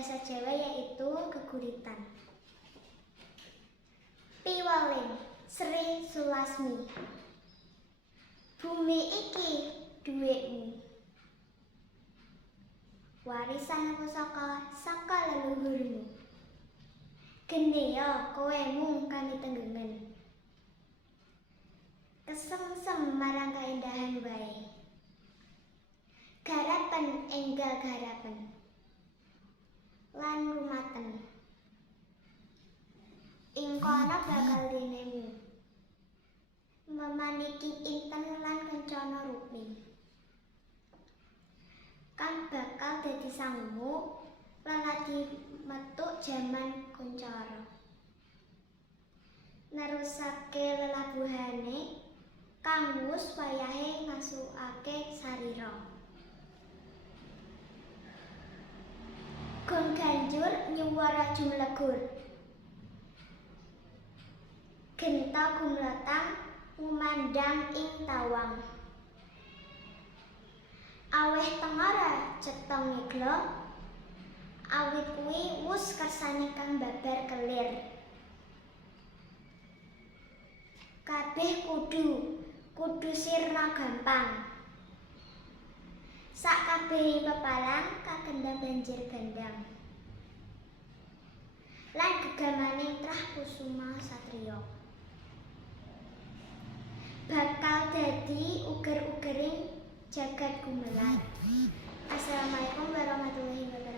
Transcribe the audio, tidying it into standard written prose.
bahasa Jawa yaitu geguritan. Piwulang Sri Sulasmi. Bumi iki duwekmu. Warisan pusaka saka leluhurmu. Geneya kowe mung kami tenggengen. Kesengsem marang kaendahan wae. Garapen enggal garapen. Lan rumaten. Ing kono bakal dinemu. Memaniki inten lan kencana rupmi. Kang bakal dadi sangmu lan lagi metuk jaman kuncara. Nerusake lelabuhane kang wus wayahe ngasukake sarira. Gon ganjur nyuwara jumlegur. Genta gumletang ngumandang ing tawang. Aweh tengara cetha ngeglo. Awit kuwi wus kersane kang babar kelir. Kabeh kudu sirna gampang. Sak kabeh pepalang kakendha banjir gandang. Lan gegamaning trah kusuma satriya. Bakal dadi uger-ugering jagat gumelar. Assalamualaikum warahmatullahi wabarakatuh.